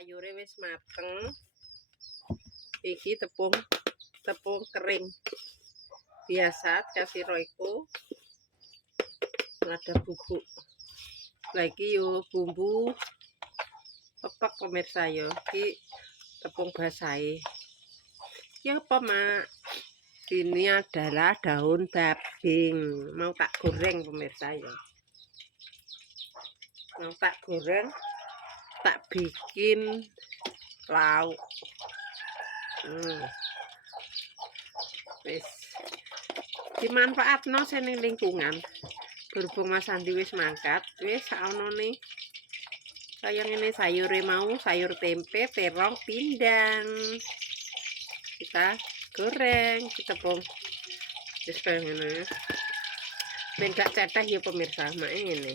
sayure wis mateng. Iki tepung kering biasa kasih Royco. Ada bubuk lagi yo bumbu pepek pemirsa yo. Iki tepung basai. Ya apa mak? Ini adalah daun daging. Mau tak goreng pemirsa yo. Mau tak goreng, tak bikin lauk. Wis dimanfaatno seneng lingkungan. Berhubung Mas Andi wis mangkat, wis saonone kaya ngene sayure mau, sayur tempe, terong, pindang. Kita goreng, kita tepung. Wis kaya ngene. Ben gak cetah ya pemirsa, mak ngene.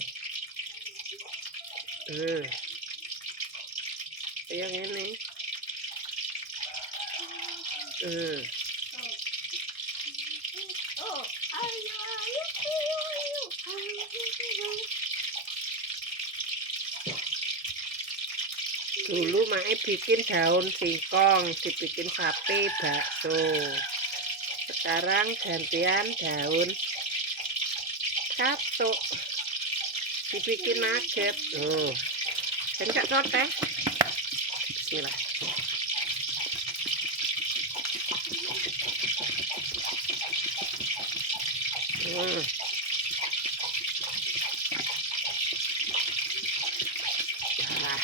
Kaya ngene. Dulu mae bikin daun singkong, dibikin sate bakso. Sekarang gantian daun katuk, dibikin nugget. Dan gak coteh. Bismillah. Nah,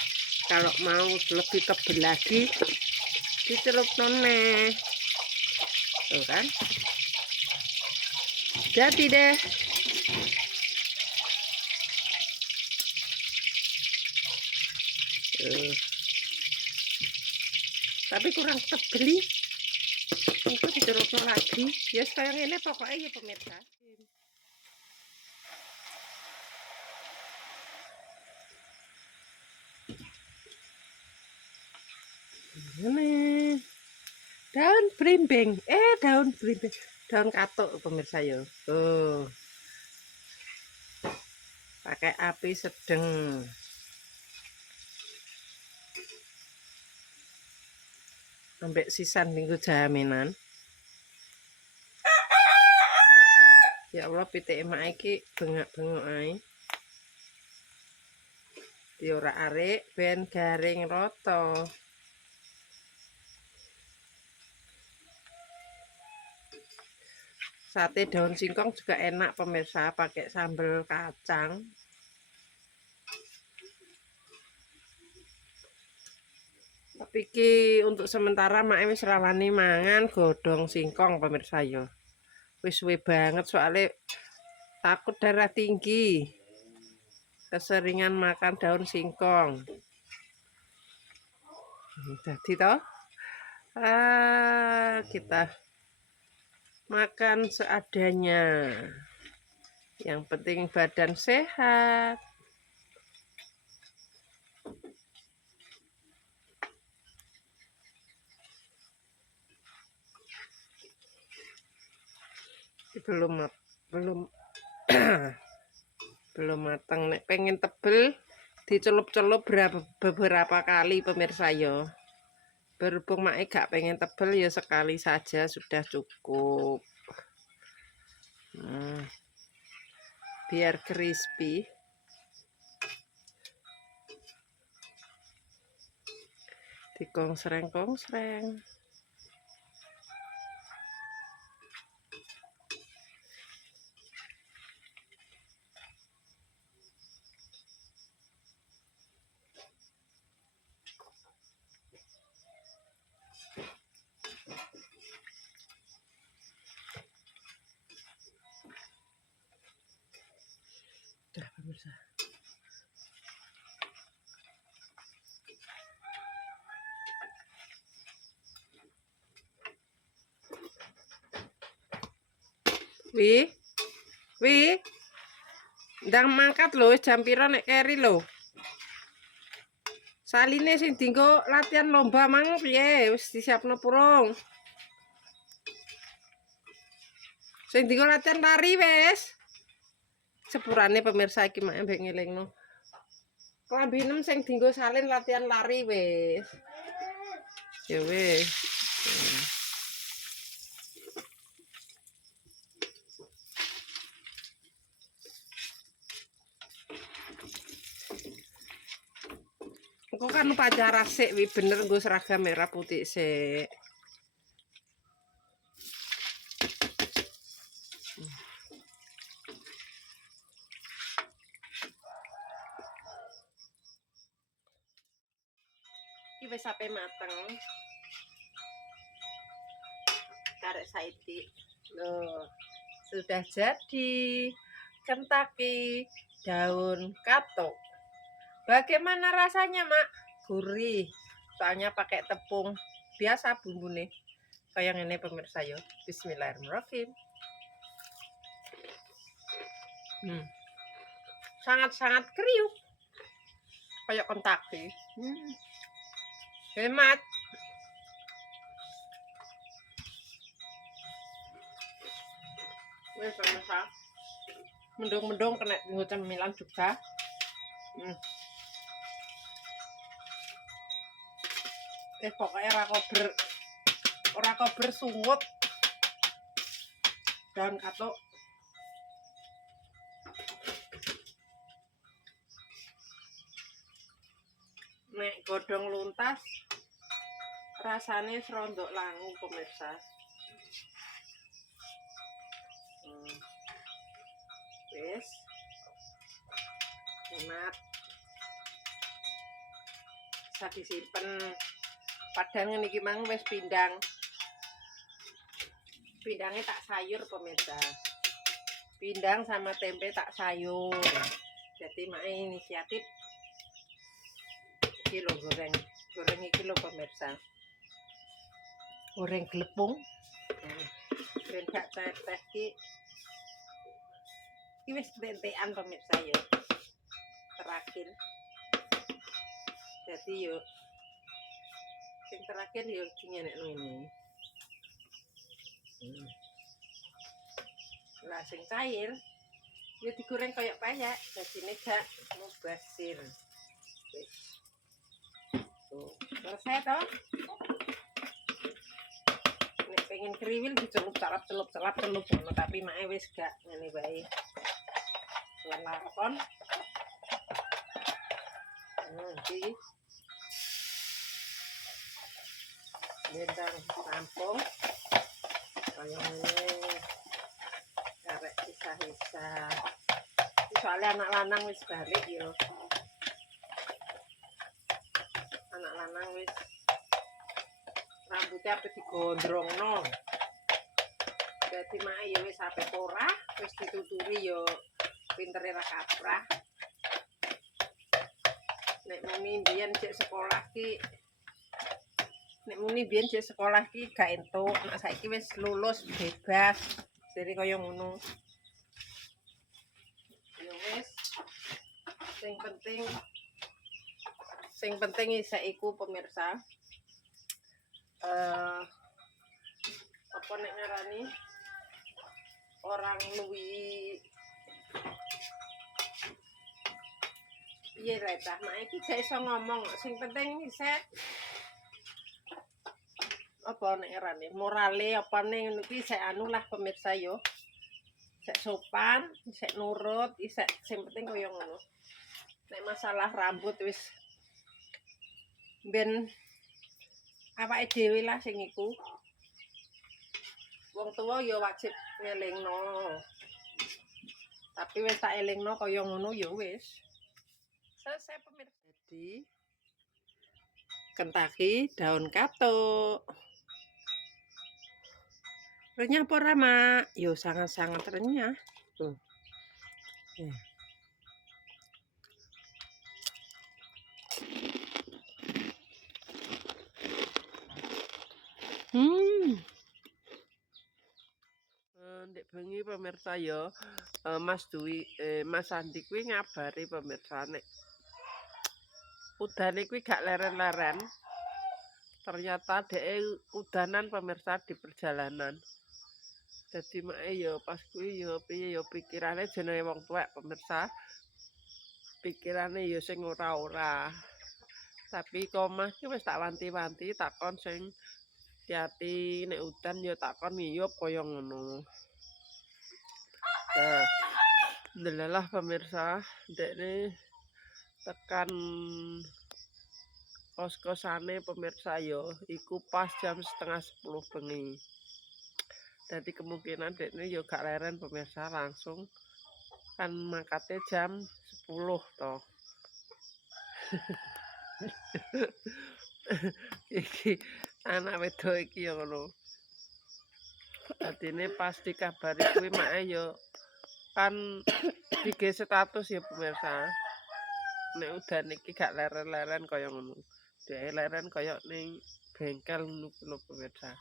kalau mau lebih tebal lagi dicelup noneh. Tuh kan? Jadi deh. Tapi kurang tebeli. Itu dicelup lagi. Ya sekarang ini pokoknya ya pemirsa. Ini daun belimbing, daun katuk pemirsa yo. Tuh, pakai api sedang. Ambek sisan minggu jaminan. Ya Allah, pitik emak iki bengak-bengok ae. Diora arek ben garing roto. Sate daun singkong juga enak pemirsa, pakai sambal kacang. Tapi ki untuk sementara mak wis rawani mangan godhong singkong pemirsa yo. Wis suwe banget soalnya takut darah tinggi. Keseringan makan daun singkong. Jadi toh kita makan seadanya. Yang penting badan sehat. Belum belum matang. Nek pengen tebel dicelup-celup beberapa kali pemirsa yo. Berhubung mak gak pengen tebel ya sekali saja sudah cukup. Biar crispy. Dikongsreng-kongsreng. Dah pemirsa. Wi, ndang mangkat lho, jam pira nek keri lho. Saline sing dienggo latihan lomba mang piye? Wis disiapno purung? Sing dienggo latihan tari wis. Sepurane pemirsa iki mak mbek ngelingno. Klambi 6 sing dienggo salin latihan lari wis. Ya wis. Engko kan upacara sik wi bener nggo seragam merah putih sik. Iki wis sampe mateng. Karek saiki. Loh, sudah jadi Kentucky daun katuk. Bagaimana rasanya, Mak? Gurih. Soalnya pakai tepung biasa bumbune. Kayak ini pemirsa yo. Bismillahirrahmanirrahim. Sangat-sangat kriuk. Kayak Kentucky. Hemat. Wes pemirsa. Mendung-mendung kena nggo cemilan juga. Pokoknya ora kober sungut daun katuk. Nek godhong luntas rasane serondok langu pemirsa. Wis. Hemat. Bisa disimpen. Padahal ngene iki mang wis pindang. Pindangnya tak sayur pemirsa. Pindang sama tempe tak sayur. Jadi mak inisiatif iki lho goreng iki lho pemirsa. Goreng glepung. Ben gak teteh iki. Iki wis tentekan pemirsa yo. Terakhir. Jadi yo sing terakhir yo dinyenekno ini. Lah sing cair yo digoreng kayak payek, dadine gak mubasir. Wis. Tuh, selesai toh? Nek pengen kriwil dicelup celap ngono tapi mae wis gak ngene wae. Lan lakon. Iki bentang rampung kayak ini karek pisah-pisah. Soalnya anak lanang wis balik yo. Anak lanang wis rambutnya apa digondrongno. Jadi mak yo wis ape ora, wis dituturi yo pintere ra kaprah. Nek muni biyen cek sekolah ki gak entuk, nek saiki wis lulus bebas. Jadi kaya ngono. Ya wis. Sing penting isek iku pemirsa. Apa nek ngarani orang luwi piye ra tah mak iki gak iso ngomong, sing penting isek apa nek ngarani morale apa ning iki isek anu lah pemirsa yo. Isek sopan, isek nurut, isek sing penting kaya ngono. Nek masalah rambut wis ben awake dhewe lah sing iku. Wong tua ya wajib ngelingno. Tapi wis tak elingno kaya ngono ya wis. Selesai pemirsa. Jadi Kentucky daun katuk. Renyah apa ora, Mak? Yo sangat-sangat renyah. Tuh. Ndek bengi pemirsa ya, Mas Andi kuwi ngabari pemirsa nek udane kuwi gak leren-leren. Ternyata dhek udanan pemirsa di perjalanan. Jadi mae ya pas kuwi ya piye ya pikirane jenenge wong tuwek pemirsa. pikirane ya sing ora-ora. Tapi komah ki wis tak wanti-wanti takon sing hati-hati nek udan ya takon ngiyup kaya ngono. Nah, ndelalah pemirsa, dekne tekan kos-kosane pemirsa yo iku pas jam 9:30 bengi. Jadi kemungkinan dekne yo gak leren pemirsa langsung kan mangkate jam 10 toh. Iki anak wedok iki ya ngono. Dadine pas dikabari kuwi mae yo kan dige status ya pemirsa. Nek udan iki gak leren-leren kaya ngono. Dhek leren kaya ning bengkel ngono lho pemirsa.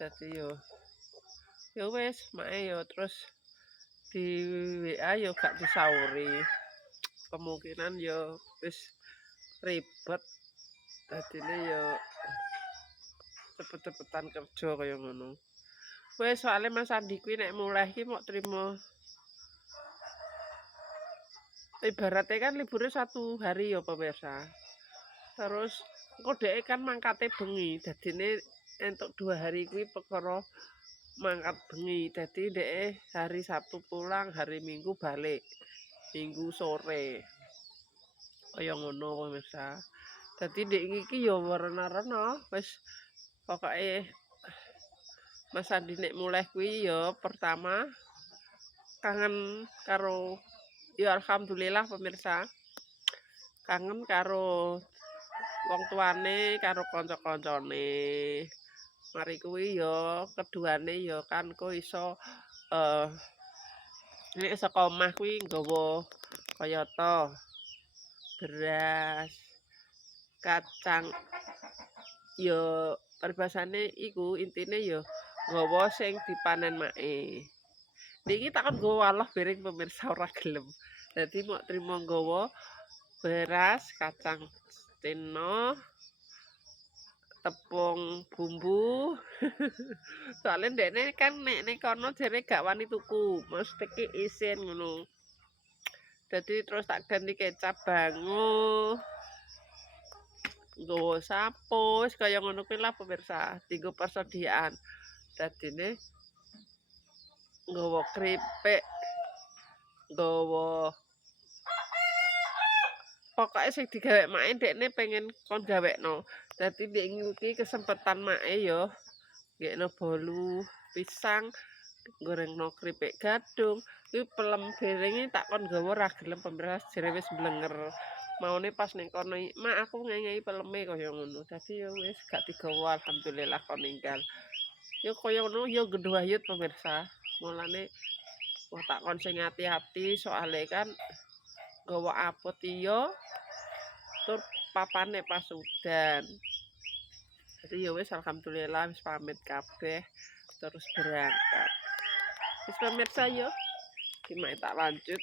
Dadi yo wis mae yo terus di WA yo gak disauri. Kemungkinan yo wis ribet. Dadine yo cepet-cepetan kerja kaya ngono. Wis soalnya Mas Andi kuwi nek mulai iki mok trimo ibaratnya kan liburnya 1 hari ya pemirsa. Terus kok dhek kan mangkate bengi. Dadine entuk 2 hari kuwi perkara mangkat bengi. Dadi dhek hari Sabtu pulang, hari Minggu balik. Minggu sore. Kaya ngono pemirsa. Dadi dhek iki ya werna-werna wis pokoke Mas Andi nek mulai kuwi ya pertama kangen karo ya alhamdulillah pemirsa. Kangen karo wong tuane karo kanca-kancane. Mari kuwi ya keduane ya kan kok iso nek saka omah kuwi nggawa kayata beras, kacang ya peribasane iku intine ya nggawa sing dipanen mae. Niki takon nggawa waloh piring pemirsa ora gelem. Dadi mok trimo nggawa beras, kacang teno, tepung bumbu. Soalnya ndekne kan nek ning kono jare gak wani tuku, mesti ki isin ngono. Dadi terus tak ganti kecap bango. Nggawa sapo, kaya ngono kuwi lah pemirsa, dienggo persediaan. Dadine nggawa kripik, nggawa pokoknya sing digawe mae ndekne pengen kon gawekno. Dadi ndek iki kesempatan mae yo ngekno bolu pisang, gorengno kripik gadung. Kuwi pelem berenge tak kon gawa ra gelem pemirsa jere wis blenger. Maune pas ning kono, "Mak aku ngei peleme kaya ngono." Dadi ya wis gak digawa alhamdulillah kon ninggal. Yo kaya ngono yo gendho ayut pemirsa. Mulane wah tak kon sing hati-hati soalnya kan gawa apot iya tur papane pas udan. Jadi ya wis alhamdulillah wis pamit kabeh terus berangkat. Wis pemirsa yo, gimana tak lanjut.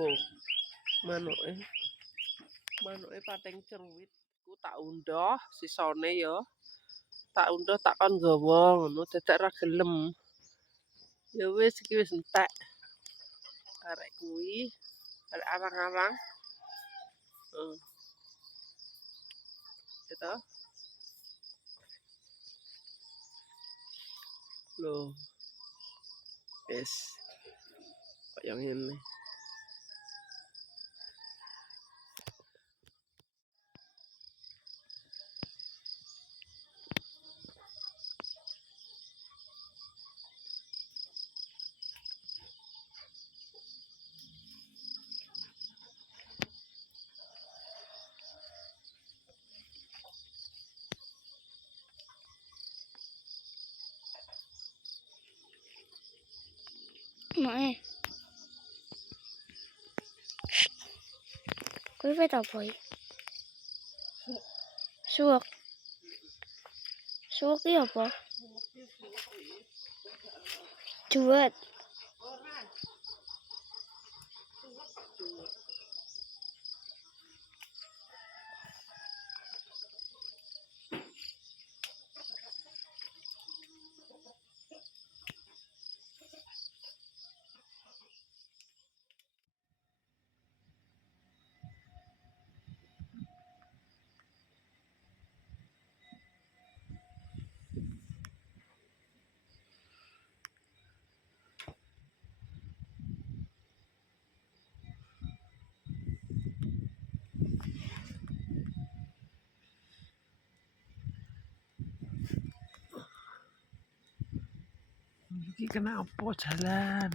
Oh, manuke pateng ceruit ku tak undoh sisone yo. Tak undoh tak kon nggawa ngono dadak ra gelem. Ya wis iki wis entek. Arek kuwi arek awang-awang. Gitu. Loh. Wis. Kaya ngene. Mae. Kuwi wit apa iki? Suwek. Suwek iki apa? Juwet. Iki kenapa jalan?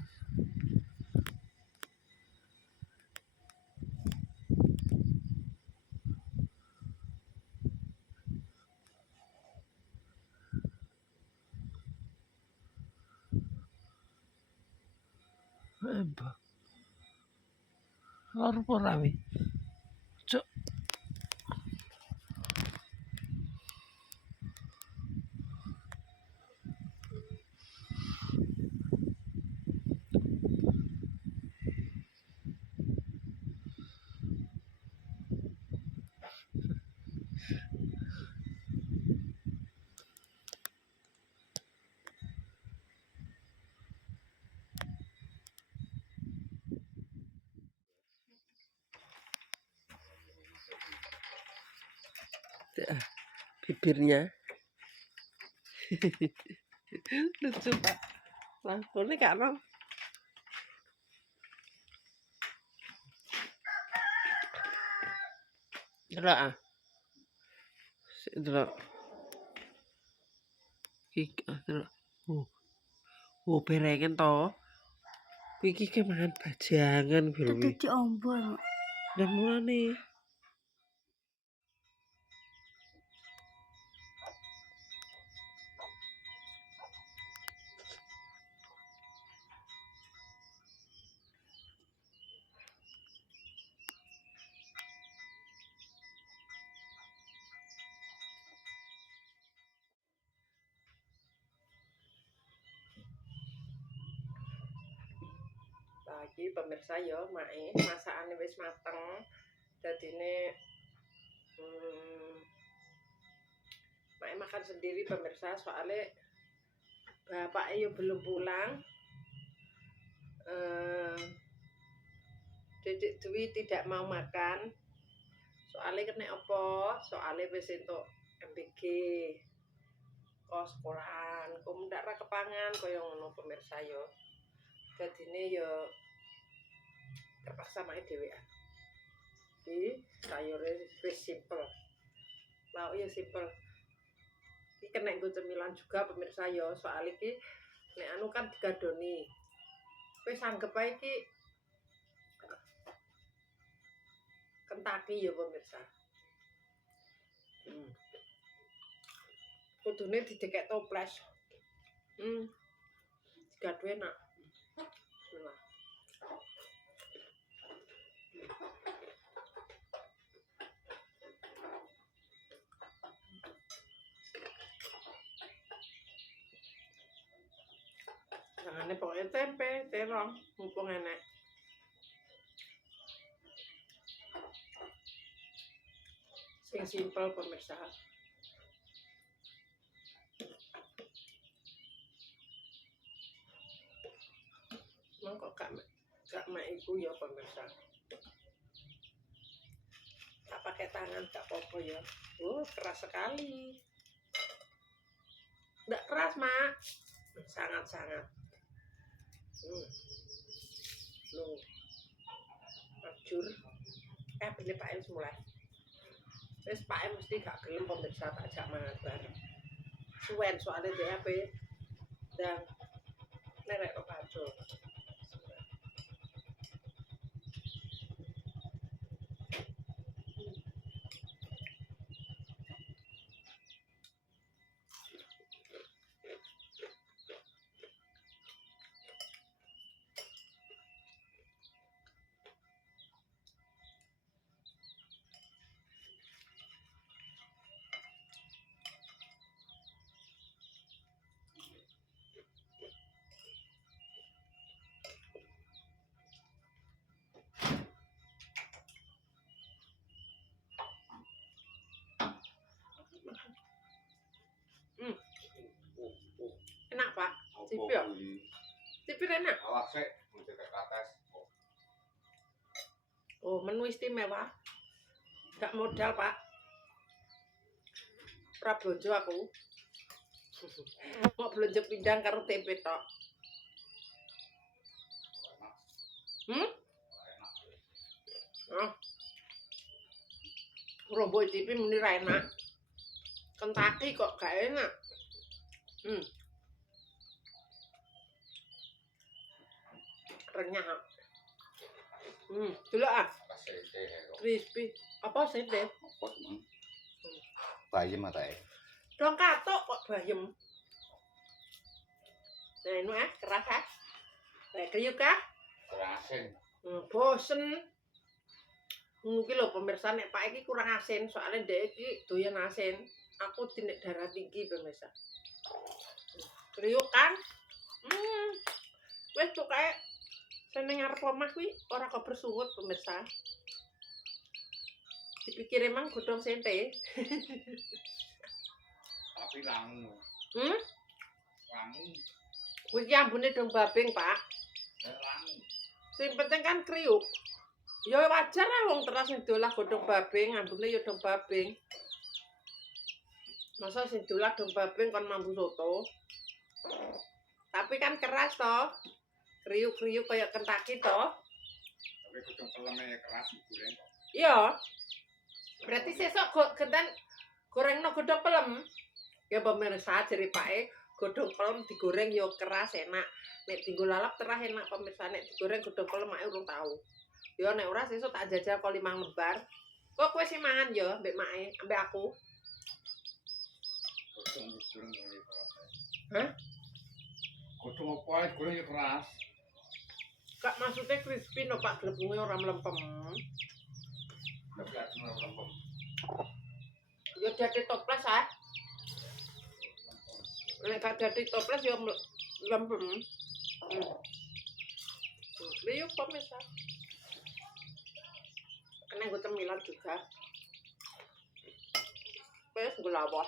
Mbah. Lor apa rawi? Cuk. Bibirnya lucu pak. Lampunya kak no. Delok ah. Delok. Iki delok. Oh berengen to. Iki ki mangan bajangan Itu kuwi. diombol. Dan mulane lagi pemirsa yo mae masakane wis mateng. Dadine mae makan sendiri pemirsa soalnya bapaknya yo belum pulang. Dedek Dwi tidak mau makan. Soalnya kena apa? Soalnya wis entuk MBG. Kos sekolahan, kok ndak ra kepangan kaya ngono pemirsa yo. Dadine yo terpaksa mae dhewean. Iki sayure wis simpel. Lauk ya simpel. Iki kena nggo cemilan juga pemirsa yo, soal iki nek anu kan digadoni. Wis anggap ae iki Kentucky ya pemirsa. Kudune didekek toples. Digawe enak. Nah. Jangan pokoknya tempe, terong, mumpung enak. Sing simpel pemirsa. Emang kok gak mak ibu ya pemirsa. Tak pakai tangan gak apa-apa ya. Keras sekali. Nggak keras mak. Sangat-sangat. Loh. Majur. Pilih Pak Ems mulai. Terus Pak Ems mesti gak gelem pemirsa tak ajak mangan bareng. Suwen soalnya DAP dan nenek Rokajo. Enak Pak, cipir. Cipir enak. Awas sih, mesti kates. Oh, menu istimewa. Gak modal Pak. Ora blonjo aku. Mau blonjo pindang karo tempe tok. Oh. Robo cipi muni ra enak. Kentucky kok gak enak. renyah. Delok ah, Pas sete kok. crispy. Apa sih, Dek? Kok emang bayem atae. Dong katok kok bayem. Nah, ini keras ah. Nah, kriuk ah. Kurang asin. Bosen. Mungkin lho pemirsa nek Pak iki kurang asin, soalnya Dek iki doyan asin. Aku tinek darah tinggi pemirsa. Kriuk kan? Wes pokoke seneng ngarep omah kuwi ora kok bersungut pemirsa. Dipikir emang godhong sente. Tapi langu. Langu. Kuwi iki ambune dong babing, Pak. Langu. Sing penting kan kriuk. Ya wajar lah wong teras sing dolah godhong babing, ambune ya dong babing. Masa sing dolah dong babing kon mambu soto. Tapi kan keras toh. Kriuk-kriuk kayak Kentucky toh. Tapi godhong peleme keras goreng. Iya. Berarti sesok genten gorengno godhong pelem. Ya pemirsa jere pake godhong pelem digoreng ya keras enak. Nek dienggo lalap terah enak pemirsa, nek digoreng godhong pelem mak urung tau. Ya nek ora sesuk tak jajal kok 5 lembar. Kok kowe sing mangan ya mbek make, ambek aku. Godhong goreng ya keras. Hah? Godhong apa ae goreng ya keras. Kak maksudnya crispy no Pak, glepungnya ora mlempem. Tapi gak cuma lempem. Ya dadi toples ah. Nek gak dadi toples ya lempem. Kriuk pemirsa. Kena gue cemilan juga. Wes gue lawah.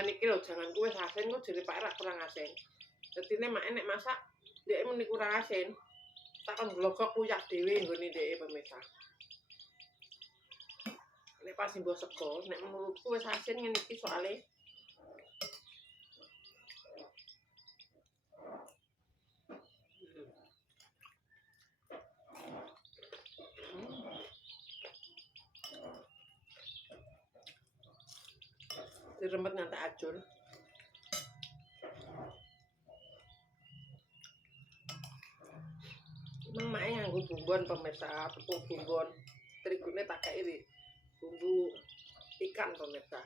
Niki lho jangan gue asin kok jadi Pak rak kurang asin. Dadi nek mak enek masak, dhek muni kurang asin. Tak kon glogok kuyak dhewe nggone dhek pemirsa. Nek pas mbok sego, nek menurutku wis asin ngene iki soalé diremet nganti ajur. Emang mae nganggo bumbon pemirsa, tepung bumbon. Terigune tak kei bumbu ikan pemirsa.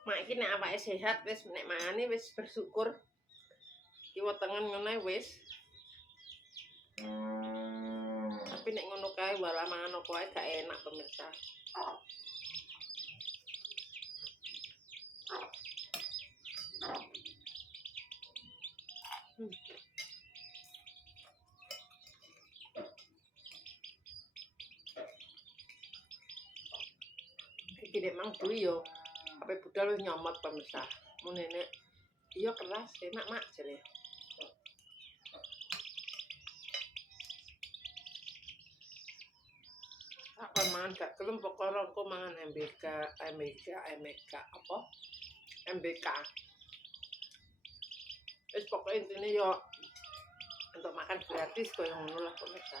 Mak iki nek awake sehat wis nek mangane wis bersyukur. Kiwa tengen ngene wis. Tapi nek ngono kae wala mangan apa ae gak enak pemirsa. Iki nek mang duwi yo ape budal wis nyomot pemirsa. Mun nenek iya keras enak mak jare. Apa mangan gak kelem pokoke engko mangan MBK apa? MBK. Wis pokoke intine yo untuk makan gratis koyo ngono lah pemirsa.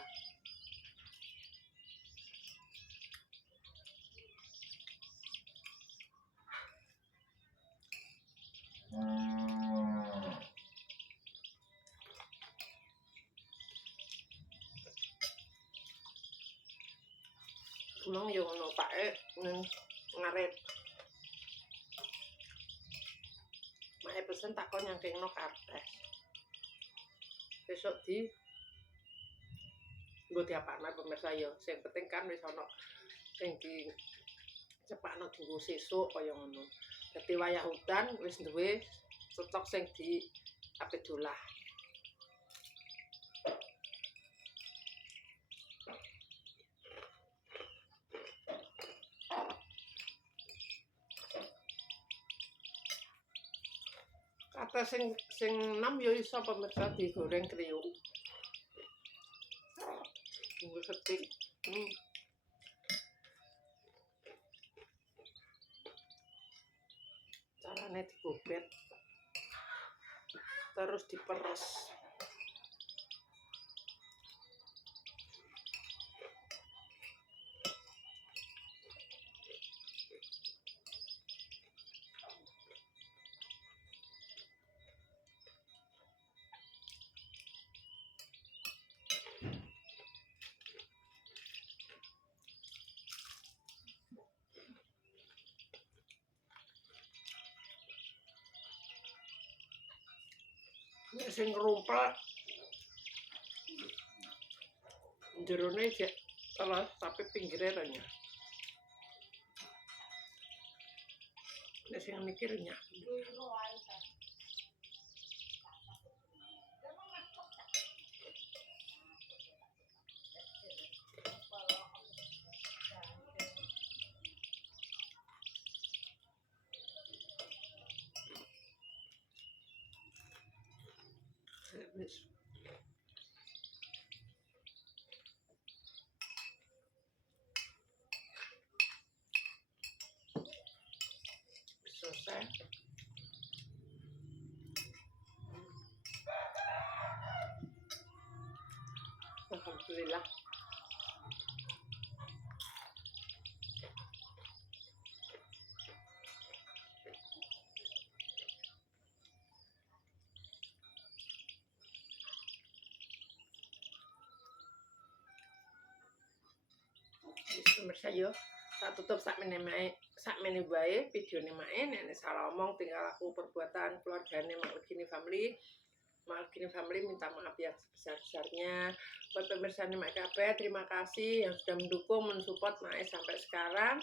Emang yo ngono pake ngaret. Mae pesen tak kon nyangkingno kartes. Besok di nggo diapakna pemirsa yo. Sing penting kan wis ana sing di cepakno dienggo sesuk kaya ngono. Dadi wayah udan wis duwe stok sing di ape dolah. Kata sing 6 ya iso pemirsa digoreng kriuk. Tunggu setik. Carane digobet. terus diperes. Nek sing ngrumpel jerone jek telur tapi pinggirnya renyah. Nek sing niki renyah. Wis. Selesai. Alhamdulillah. Wis pemirsa yo, tak tutup sakmene wae videone mae. Nek salah omong tinggal aku perbuatan keluargane Malgini Family. Malgini Family minta maaf yang sebesar-besarnya. Buat pemirsa Mae kabeh, terima kasih yang sudah mendukung, mensupport Mae sampai sekarang.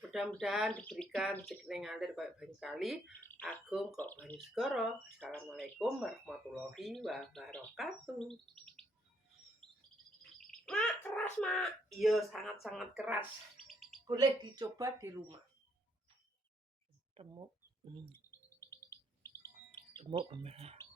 Mudah-mudahan diberikan rezeki ngalir kayak banyu kali, agung kok banyu segoro. Assalamualaikum warahmatullahi wabarakatuh. Mak, keras mak. Iya, sangat-sangat keras. Boleh dicoba di rumah. Temuk. Temuk pemirsa.